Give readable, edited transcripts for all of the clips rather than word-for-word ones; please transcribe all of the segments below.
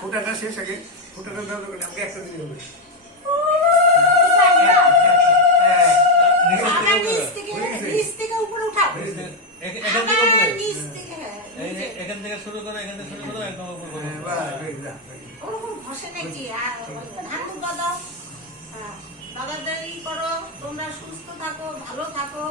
ফোটাটা শেষ আগে ফোটাটা আমাকে একটা দিন হবে এখান থেকে শুরু করো একদম ওরকম ঘষে নাকি হাঁটু বাঁধাও দাদাদের ই করো তোমরা সুস্থ থাকো ভালো থাকো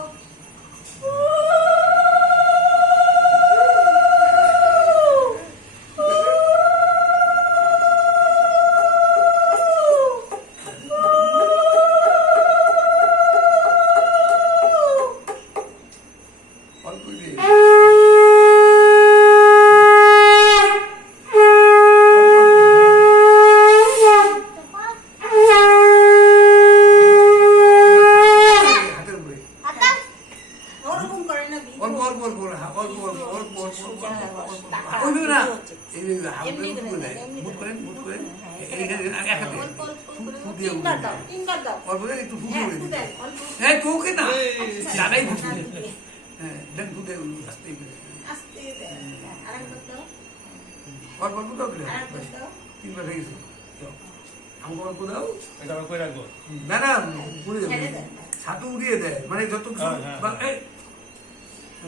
ছাতু উড়িয়ে দেয় মানে যত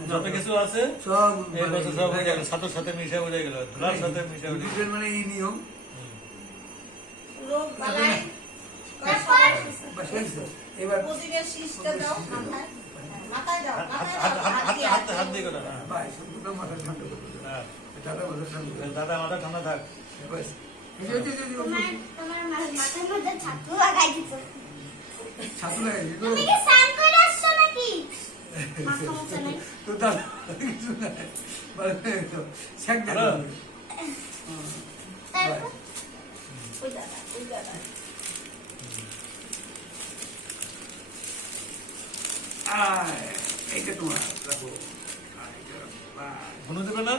যত কিছু আছে সব সব হয়ে গেল ছাতুর সাথে মিশে উড়ে গেল ধুলার সাথে মিশে উড়ে গেল মানে এই নিয়ম রোগ বালাই এবার প্রতিবেশ শিষ্টা দাও মাথায় দাও হাত দিয়ে করে ভাই শুধু মাথা ঠান্ডা করে দাদা মাথা ঠান্ডা থাক তোমার মাথার মধ্যে ছাতু লাগাই দিছো ছাতু লাগাই দিছো তুমি কি স্নান করে আসছো নাকি মাথা মুছে নাই তো দাদা কিছু না বলে তো শেক দে তারপর ওই দাদা এইটা তোমার রাখো মনে দেবে না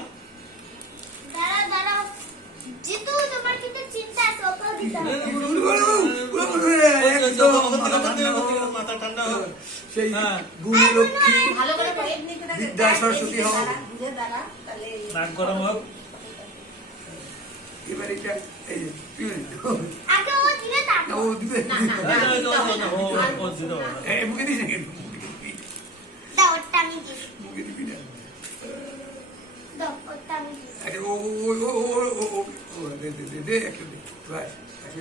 দাঁড়া জিতু তোমার কিন্তু চিন্তা আছে ওকে দিতে মাথা ঠান্ডা হোক সেই গুণী লক্ষ্মী ভালো করে এমনি করে বিদ্যা সরস্বতী হোক বুঝে দাঁড়া তাহলে নাক গরম হোক এবার এটা এই আগে ও দিলে তারপর ও দিবে মুখে দিস নাকি দাও ওটা আমি দিই মুখে দিবি না দাও ওটা আমি দিই আরে ও দে একটা দে বাস একটা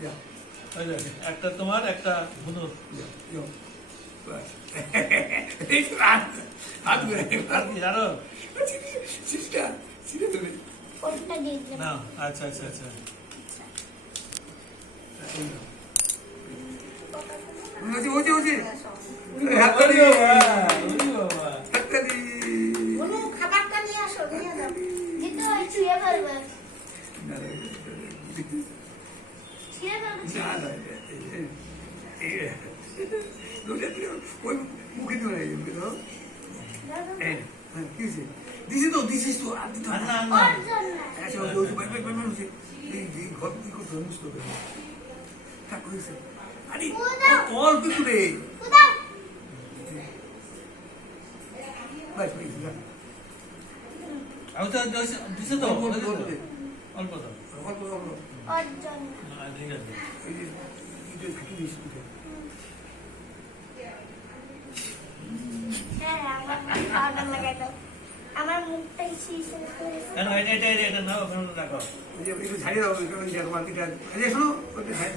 যা একটা তোমার একটা বুনুর বাস এই হাত ঘুরে আর কি জানো সিস্টার সিরে ধরে ওটা দিয়ে দিলাম না আচ্ছা আচ্ছা আচ্ছা ওই হাত ধরে কোনো খাবারটা নিয়ে আসো নিয়ে যাও জিতু ওই ছুঁয়ে ফেলবে ছুঁয়ে ফেলবে ওই মুখে ধরে দিছি তো দিছিস তো আর দিতে না ওর জন্য আচ্ছা এই ঘর কি করতে মুছতে হবে থাক হয়েছে আরে কল কিছু রে উদাও বাস হয়েছে আমি তো দিছে তো অল্প তো অল্প ওর জন্য ঠিক আছে এই যে এটা থাকি দিস হ্যাঁ আমার পাউডার লাগাই দাও আমার মুখটা শিশে করেছে কেন এটা নাও ওখানে রাখো এই যে একটু ছাড়িয়ে দাও কারণ যে মার্কেটে এই যে শোনো ওটা ছাড়িয়ে